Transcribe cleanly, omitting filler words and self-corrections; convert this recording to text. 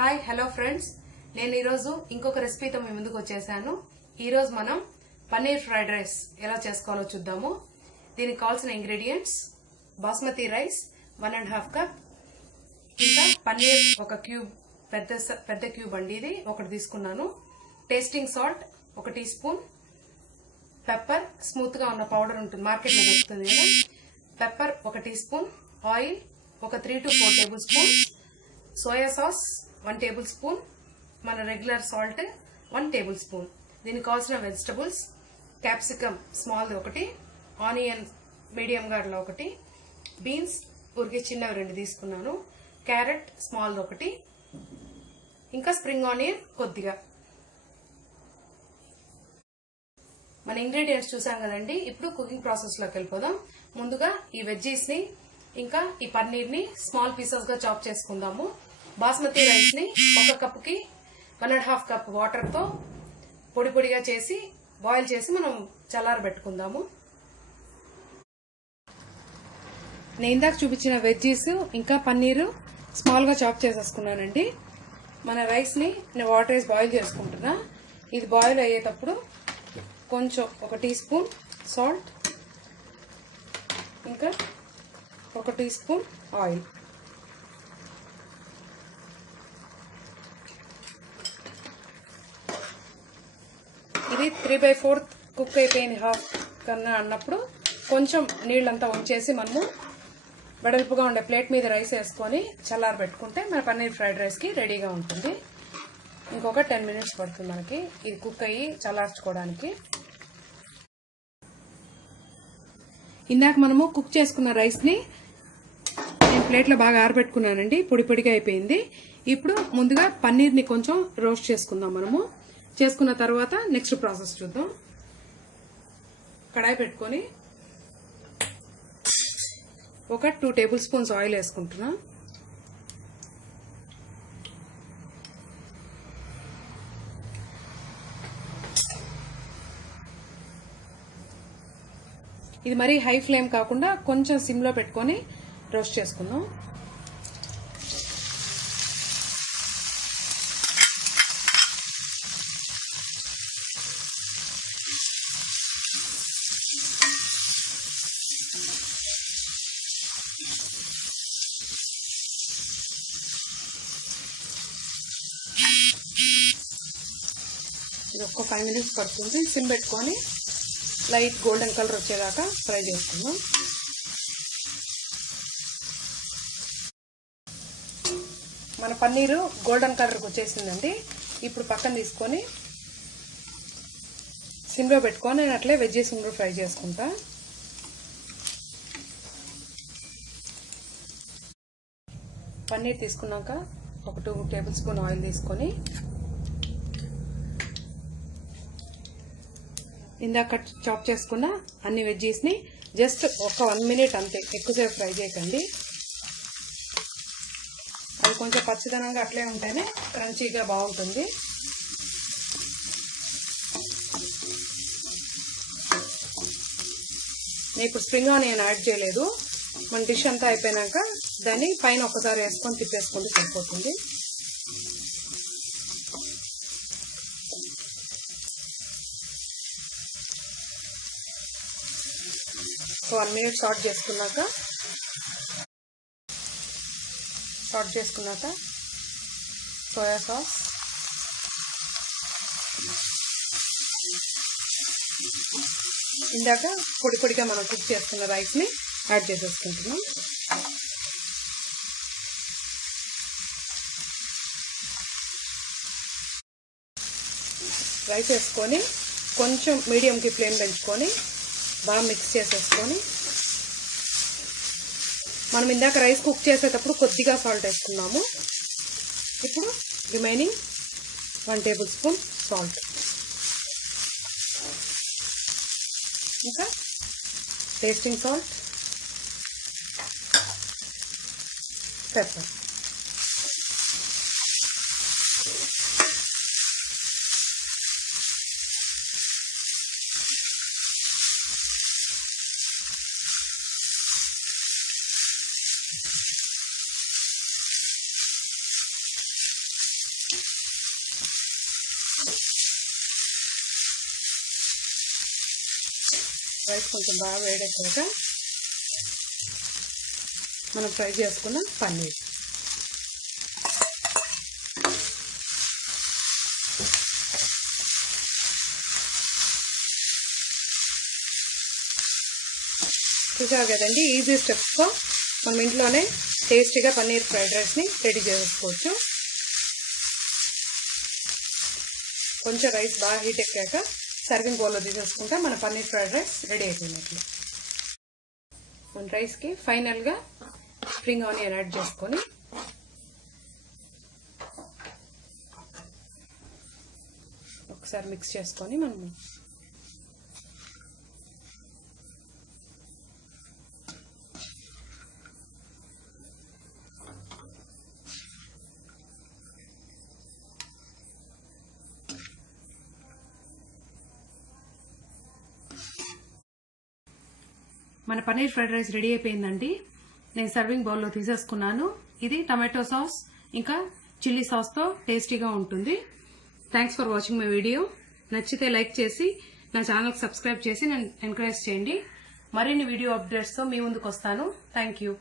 Hi hello friends, నేను ఈరోజు ఇంకొక రెసిపీతో మీ ముందుకు వచ్చేసాను. ఈరోజు మనం పన్నీర్ ఫ్రైడ్ రైస్ ఎలా చేసుకోవాలో చూద్దాము. దీనికి కావాల్సిన ఇంగ్రీడియంట్స్: బాస్మతి రైస్ 1.5 కప్, ఇంకా పన్నీర్ ఒక క్యూబ్, పెద్ద క్యూబ్ అండి, ఇది ఒకటి తీసుకున్నాను. Tasting salt 1 teaspoon, pepper smooth గా ఉన్న పౌడర్ ఉంటుంది, మార్కెట్ లో దొరుకుతుంది కదా, పెప్పర్ 1 టీ స్పూన్, ఆయిల్ ఒక 3 to 4 table spoon, soya sauce 1 table spoon, మన రెగ్యులర్ సాల్ట్ 1 టేబుల్ స్పూన్. దీనికి కావాల్సిన vegetables: capsicum small 1, onion medium గా 1, బీన్స్ ఊరికి చిన్నవి 2 తీసుకున్నాను, క్యారెట్ స్మాల్ 1, ఇంకా స్ప్రింగ్ ఆనియన్ కొద్దిగా. మన ఇంగ్రీడియంట్స్ చూసాం కదండి. ఇప్పుడు కుకింగ్ ప్రాసెస్ లోకి వెళ్ళిపోదాం. ముందుగా ఈ వెజ్జీస్ ని ఇంకా ఈ పన్నీర్ ని స్మాల్ పీసెస్ గా చాప్ చేసుకుందాము. బాస్మతి రైస్ ని 1 కప్పుకి 1.5 కప్ వాటర్ తో పొడి పొడిగా చేసి బాయిల్ చేసి మనం చల్లారబెట్టుకుందాము. నేను ఇందాక చూపించిన వెజ్జీస్ ఇంకా పన్నీరు స్మాల్ గా చాప్ చేసేసుకున్నానండి. మన రైస్ ని నేను వాటర్ వేసి బాయిల్ చేసుకుంటున్నా. ఇది బాయిల్ అయ్యేటప్పుడు కొంచెం 1 టీ స్పూన్ సాల్ట్, ఇంకా 1 టీ స్పూన్ ఆయిల్, ఇది 3/4 కుక్ అయిపోయింది హాఫ్ కన్నా అన్నప్పుడు కొంచెం నీళ్ళంతా ఉంచేసి మనము వెడల్పుగా ఉండే ప్లేట్ మీద రైస్ వేసుకొని చల్లారబెట్టుకుంటే మన పన్నీర్ ఫ్రైడ్ రైస్కి రెడీగా ఉంటుంది. ఇంకొక 10 మినిట్స్ పడుతుంది మనకి ఇది కుక్ అయ్యి చల్లార్చుకోవడానికి. ఇందాక మనము కుక్ చేసుకున్న రైస్ని నేను ప్లేట్లో బాగా ఆరబెట్టుకున్నానండి, పొడి పొడిగా అయిపోయింది. ఇప్పుడు ముందుగా పన్నీర్ని కొంచెం రోస్ట్ చేసుకుందాం. మనము చేసుకున్న తర్వాత నెక్స్ట్ ప్రాసెస్ చూద్దాం. కడాయి పెట్టుకొని ఒక 2 టేబుల్ స్పూన్స్ ఆయిల్ వేసుకుంటున్నా. ఇది మరీ హై ఫ్లేమ్ కాకుండా కొంచెం సిమ్లో పెట్టుకొని రోస్ట్ చేసుకుందాం. ఇది ఒక 5 మినిట్స్ పడుతుంది. సిమ్ పెట్టుకొని లైట్ గోల్డెన్ కలర్ వచ్చేదాకా ఫ్రై చేసుకుందాం. మన పన్నీరు గోల్డెన్ కలర్కి వచ్చేసిందండి. ఇప్పుడు పక్కన తీసుకొని సిమ్లో పెట్టుకొని నేను అట్లే వెజ్జీస్ కూడా ఫ్రై చేసుకుంటా. పన్నీర్ తీసుకున్నాక ఒక 2 టేబుల్ స్పూన్ ఆయిల్ తీసుకొని ఇందాక చాప్ చేసుకున్న అన్ని వెజ్జీస్ని జస్ట్ ఒక 1 మినిట్ అంతే, ఎక్కువసేపు ఫ్రై చేయకండి. అది కొంచెం పచ్చిదనంగా అట్లే ఉంటేనే క్రంచీగా బాగుంటుంది. నేను ఇప్పుడు స్ప్రింగ్ ఆనియన్ యాడ్ చేయలేదు. మన డిష్ అంతా అయిపోయినాక దాన్ని పైన ఒకసారి వేసుకొని తిప్పేసుకుంటే సరిపోతుంది. సో 1 మినిట్ సాట్ చేసుకున్నాక సోయా సాస్, ఇందాక పొడి పొడిగా మనం కుక్ చేసుకున్న రైస్ని యాడ్ చేసేసుకుంటున్నాం. రైస్ వేసుకొని కొంచెం మీడియంకి ఫ్లేమ్ పెంచుకొని బాగా మిక్స్ చేసేసుకొని మనం ఇందాక రైస్ కుక్ చేసేటప్పుడు కొద్దిగా సాల్ట్ వేసుకున్నాము. ఇప్పుడు రిమైనింగ్ 1 టేబుల్ స్పూన్ సాల్ట్, ఇంకా టేస్టింగ్ సాల్ట్, పెప్పర్. రైస్ కొంచెం బాగా వేడెక్కాక మనం ఫ్రై చేసుకున్న పన్నీర్ చూసారు కదండి. ఈజీ స్టెప్స్తో మనం ఇంట్లోనే టేస్టీగా పన్నీర్ ఫ్రైడ్ రైస్ని రెడీ చేసుకోవచ్చు. కొంచెం రైస్ బాగా హీట్ ఎక్కాక సర్వింగ్ బౌల్లో తీసేసుకుంటే మన పన్నీర్ ఫ్రైడ్ రైస్ రెడీ అయిపోయినట్లు. మన రైస్కి ఫైనల్గా స్ప్రింగ్ ఆనియన్ యాడ్ చేసుకొని ఒకసారి మిక్స్ చేసుకొని మనం మన పన్నీర్ ఫ్రైడ్ రైస్ రెడీ అయిపోయిందండి. నేను సర్వింగ్ బౌల్లో తీసేసుకున్నాను. ఇది టమాటో సాస్ ఇంకా చిల్లీ సాస్తో టేస్టీగా ఉంటుంది. Thanks for watching my video. నచ్చితే లైక్ చేసి నా ఛానల్కి సబ్స్క్రైబ్ చేసి నన్ను ఎంకరేజ్ చేయండి. మరిన్ని వీడియో అప్డేట్స్తో మీ ముందుకు వస్తాను. Thank you.